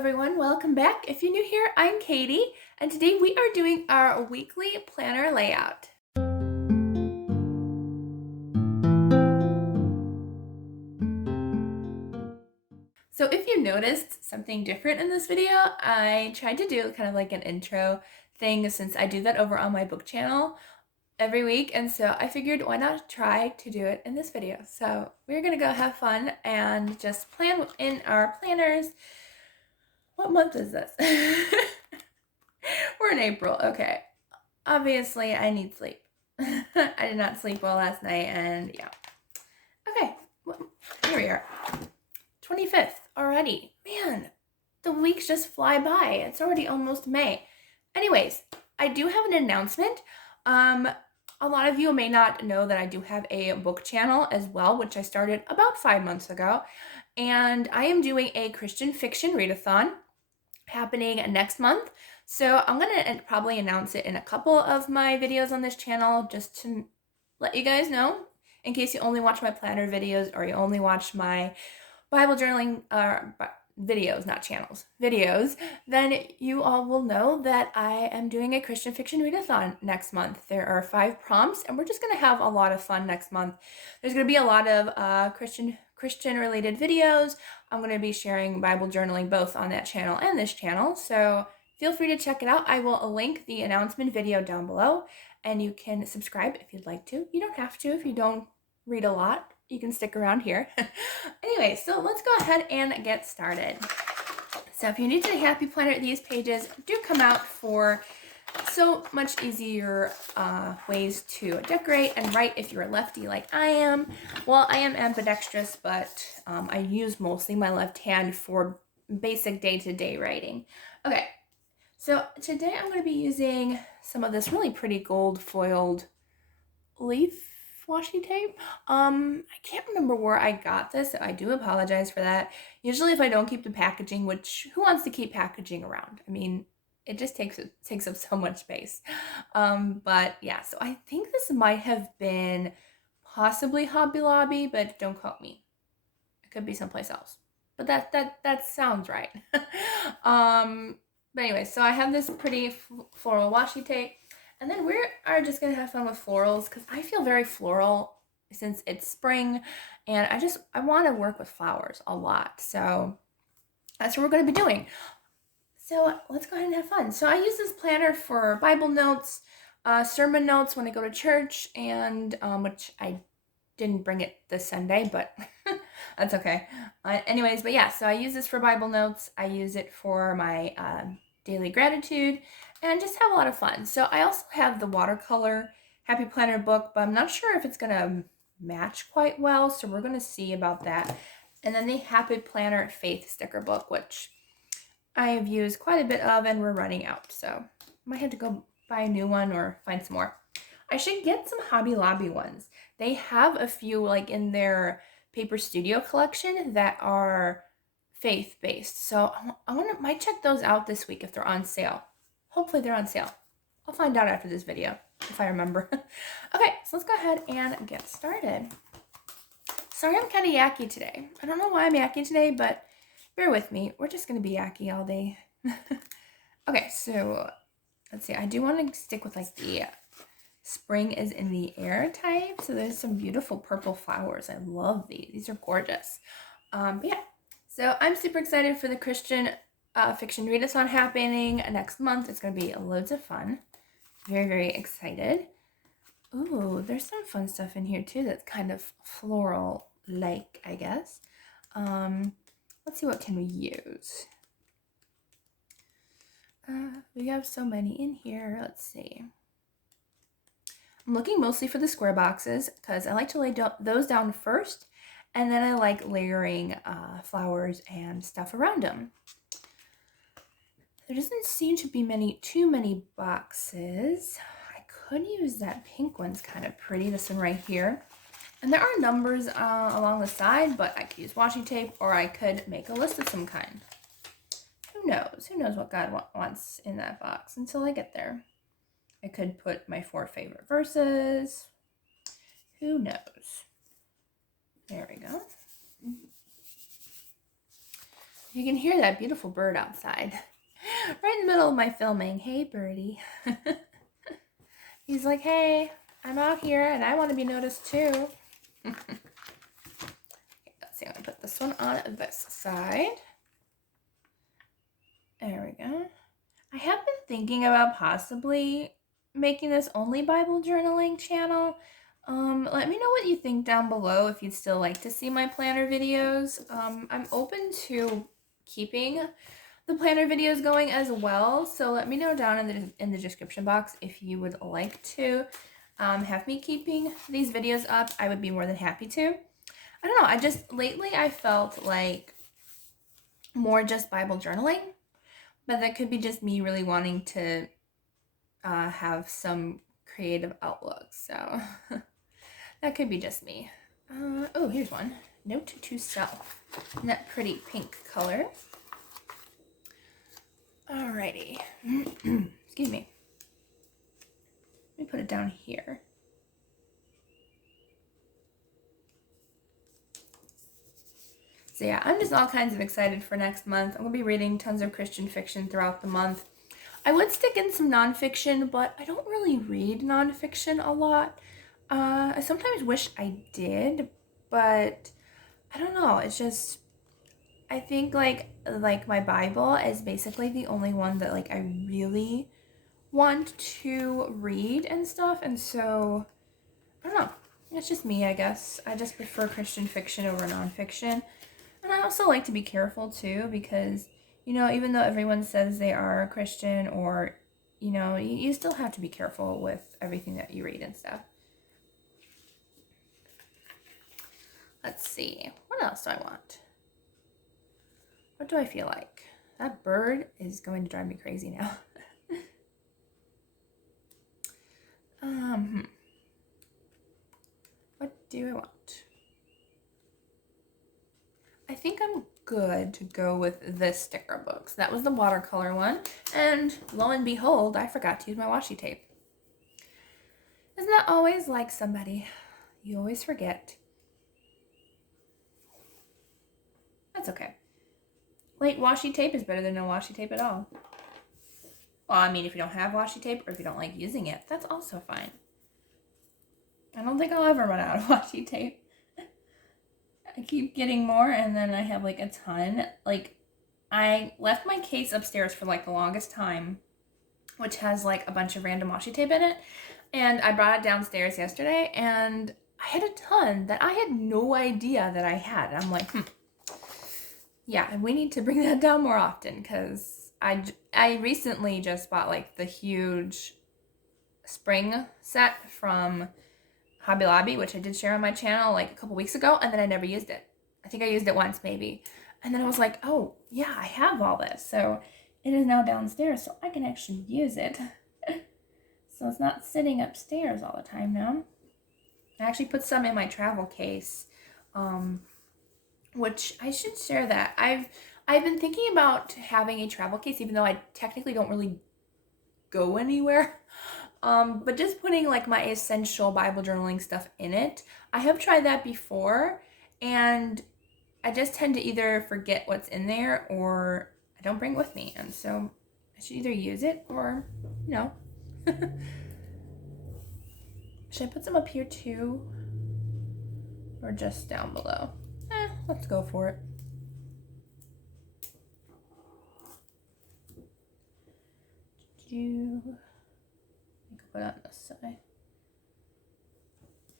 everyone, welcome back. If you're new here, I'm Katie, and today we are doing our weekly planner layout. So if you noticed something different in this video, I tried to do kind of like an intro thing since I do that over on my book channel every week, and so I figured why not try to do it in this video. So we're gonna go have fun and just plan in our planners. What month is this? We're in April. Okay. Obviously, I need sleep. I did not sleep well last night, and yeah. Okay, well, here we are. 25th already. Man, the weeks just fly by. It's already almost May. Anyways, I do have an announcement. A lot of you may not know that I do have a book channel as well, which I started about 5 months ago. And I am doing a Christian fiction readathon happening next month. So I'm going to probably announce it in a couple of my videos on this channel just to let you guys know, in case you only watch my planner videos or you only watch my Bible journaling videos, not channels, videos, then you all will know that I am doing a Christian fiction readathon next month. There are 5 prompts, and we're just going to have a lot of fun next month. There's going to be a lot of Christian related videos. I'm going to be sharing Bible journaling both on that channel and this channel, so feel free to check it out. I will link the announcement video down below, and you can subscribe if you'd like to. You don't have to if you don't read a lot. You can stick around here. Anyway, so let's go ahead and get started. So if you need a happy planner, these pages do come out for so much easier ways to decorate and write if you're a lefty like I am. Well, I am ambidextrous, but I use mostly my left hand for basic day-to-day writing. Okay, so today I'm going to be using some of this really pretty gold foiled leaf washi tape. I can't remember where I got this, so I do apologize for that. Usually if I don't keep the packaging, which who wants to keep packaging around? I mean, it just takes up so much space. But yeah, so I think this might have been possibly Hobby Lobby, but don't quote me. It could be someplace else. But that sounds right. But anyway, so I have this pretty floral washi tape. And then we are just going to have fun with florals because I feel very floral since it's spring, and I want to work with flowers a lot. So that's what we're going to be doing. So let's go ahead and have fun. So I use this planner for Bible notes, sermon notes when I go to church, and which I didn't bring it this Sunday, but that's okay. Anyways, but yeah, so I use this for Bible notes. I use it for my daily gratitude, and just have a lot of fun. So I also have the Watercolor Happy Planner book, but I'm not sure if it's going to match quite well, so we're going to see about that. And then the Happy Planner Faith sticker book, which I have used quite a bit of, and we're running out, so I might have to go buy a new one or find some more. I should get some Hobby Lobby ones. They have a few like in their Paper Studio collection that are faith-based, so I might check those out this week if they're on sale. Hopefully they're on sale. I'll find out after this video if I remember. Okay, so let's go ahead and get started. Sorry I'm kind of yucky today. I don't know why I'm yucky today, but bear with me. We're just going to be yucky all day. Okay, so let's see. I do want to stick with like the spring is in the air type. So there's some beautiful purple flowers. I love these. These are gorgeous. But yeah, so I'm super excited for the Christian fiction readathon happening next month. It's going to be loads of fun. Very, very excited. Ooh, there's some fun stuff in here too that's kind of floral-like, I guess. Let's see, what can we use? We have so many in here. Let's see. I'm looking mostly for the square boxes because I like to lay those down first, and then I like layering flowers and stuff around them. There doesn't seem to be too many boxes. I could use that pink one's kind of pretty, this one right here. And there are numbers along the side, but I could use washi tape, or I could make a list of some kind. Who knows? Who knows what God wants in that box until I get there. I could put my 4 favorite verses. Who knows? There we go. You can hear that beautiful bird outside. Right in the middle of my filming. Hey, birdie. He's like, hey, I'm out here and I want to be noticed too. Okay, let's see, I'm going to put this one on this side. There we go. I have been thinking about possibly making this only Bible journaling channel. Let me know what you think down below if you'd still like to see my planner videos. I'm open to keeping the planner videos going as well, so let me know down in the description box if you would like to have me keeping these videos up. I would be more than happy to. I don't know, lately I felt like more just Bible journaling, but that could be just me really wanting to have some creative outlook, so that could be just me. Oh, here's one. Note to self. In that pretty pink color. Alrighty. Excuse me. Let me put it down here. So yeah, I'm just all kinds of excited for next month. I'm going to be reading tons of Christian fiction throughout the month. I would stick in some nonfiction, but I don't really read nonfiction a lot. I sometimes wish I did, but I don't know. It's just, I think like my Bible is basically the only one that like I really want to read and stuff, and so I don't know. It's just me, I guess. I just prefer Christian fiction over nonfiction. And I also like to be careful too, because, you know, even though everyone says they are a Christian, or, you know, you still have to be careful with everything that you read and stuff. Let's see. What else do I want? What do I feel like? That bird is going to drive me crazy now. What do I want? I think I'm good to go with this sticker book. So that was the watercolor one. And lo and behold, I forgot to use my washi tape. Isn't that always like somebody? You always forget. That's okay. Like, washi tape is better than no washi tape at all. Well, I mean, if you don't have washi tape or if you don't like using it, that's also fine. I don't think I'll ever run out of washi tape. I keep getting more, and then I have like a ton. Like, I left my case upstairs for like the longest time, which has like a bunch of random washi tape in it. And I brought it downstairs yesterday, and I had a ton that I had no idea that I had. And I'm like, yeah, we need to bring that down more often, because I recently just bought like the huge spring set from Hobby Lobby, which I did share on my channel like a couple weeks ago, and then I never used it. I think I used it once maybe. And then I was like, oh, yeah, I have all this. So it is now downstairs, so I can actually use it. So it's not sitting upstairs all the time now. I actually put some in my travel case, which I should share that. I've been thinking about having a travel case, even though I technically don't really go anywhere. But just putting like my essential Bible journaling stuff in it. I have tried that before, and I just tend to either forget what's in there or I don't bring it with me. And so I should either use it or, you know. Should I put some up here too? Or just down below? Let's go for it. You can put it on this side.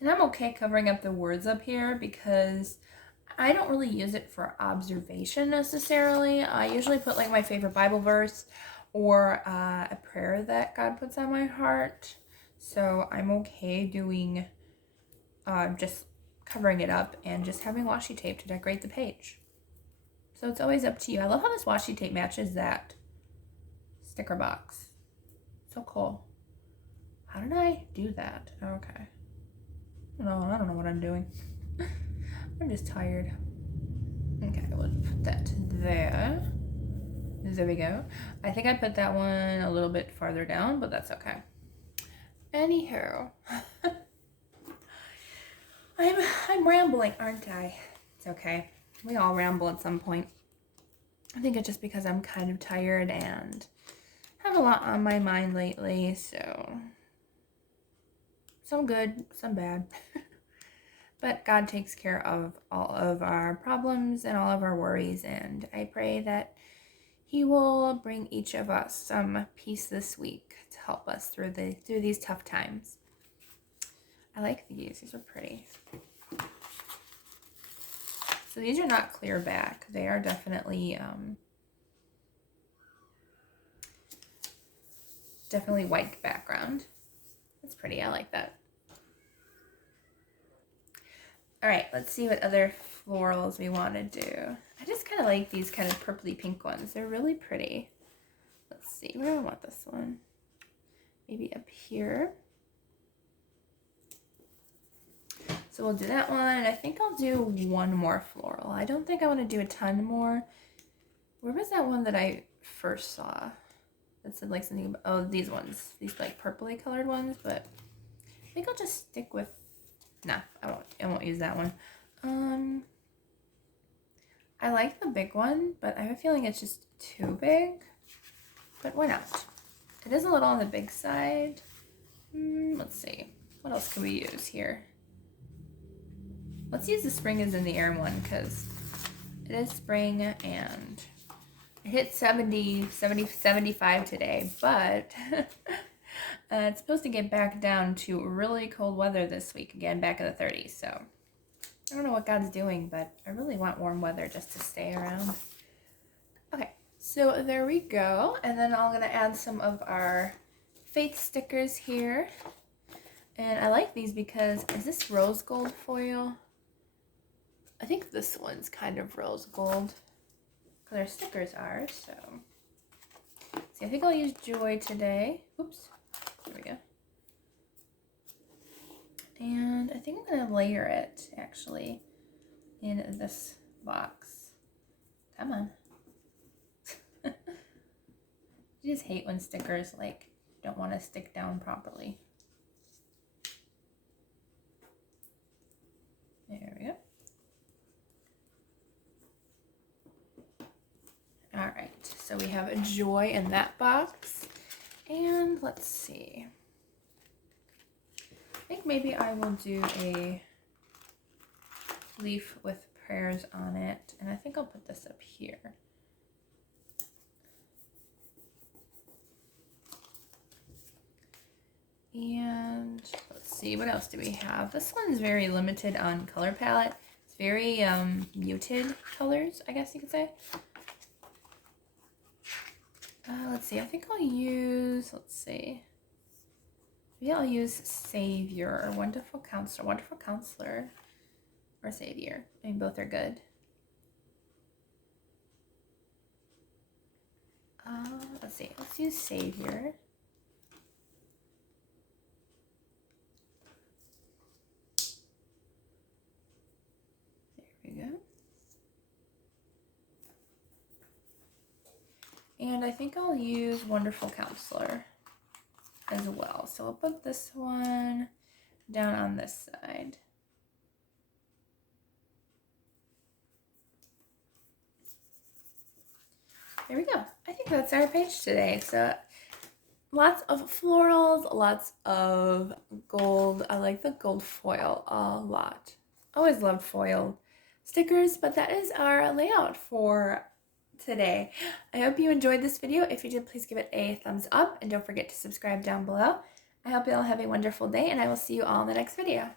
And I'm okay covering up the words up here because I don't really use it for observation necessarily. I usually put like my favorite Bible verse or a prayer that God puts on my heart. So I'm okay doing just covering it up and just having washi tape to decorate the page. So it's always up to you. I love how this washi tape matches that sticker box. So cool. How did I do that? Okay. No, I don't know what I'm doing. I'm just tired. Okay, we'll put that there. There we go. I think I put that one a little bit farther down, but that's okay. Anywho. I'm rambling, aren't I? It's okay. We all ramble at some point. I think it's just because I'm kind of tired and have a lot on my mind lately, so some good, some bad. But God takes care of all of our problems and all of our worries, and I pray that He will bring each of us some peace this week to help us through these tough times. I like these. These are pretty. So these are not clear back. They are definitely definitely white background. That's pretty. I like that. All right, let's see what other florals we want to do. I just kind of like these kind of purpley pink ones. They're really pretty. Let's see. Where do I want this one? Maybe up here. So we'll do that one. I think I'll do one more floral. I don't think I want to do a ton more. Where was that one that I first saw? That said like something about, oh, these ones. These like purpley colored ones, but I think I'll just stick with, nah, I won't use that one. I like the big one, but I have a feeling it's just too big. But why not? It is a little on the big side. Let's see. What else can we use here? Let's use the spring is in the air one because it is spring and it hit 75 today, but it's supposed to get back down to really cold weather this week again, back in the 30s. So I don't know what God's doing, but I really want warm weather just to stay around. Okay, so there we go. And then I'm going to add some of our faith stickers here. And I like these because, is this rose gold foil? I think this one's kind of rose gold. Because our stickers are, so. See, I think I'll use Joy today. Oops. There we go. And I think I'm going to layer it, actually, in this box. Come on. I just hate when stickers, like, don't want to stick down properly. There we go. All right, so we have a Joy in that box. And let's see. I think maybe I will do a leaf with prayers on it. And I think I'll put this up here. And let's see, what else do we have? This one's very limited on color palette. It's very muted colors, I guess you could say. Let's see, I think I'll use, let's see. Maybe I'll use Savior or Wonderful Counselor, or Savior. I mean, both are good. Let's see, let's use Savior. There we go. And I think I'll use Wonderful Counselor as well. So I'll put this one down on this side. There we go. I think that's our page today. So lots of florals, lots of gold. I like the gold foil a lot. Always loved foil stickers, but that is our layout for today. I hope you enjoyed this video. If you did, please give it a thumbs up and don't forget to subscribe down below. I hope you all have a wonderful day and I will see you all in the next video.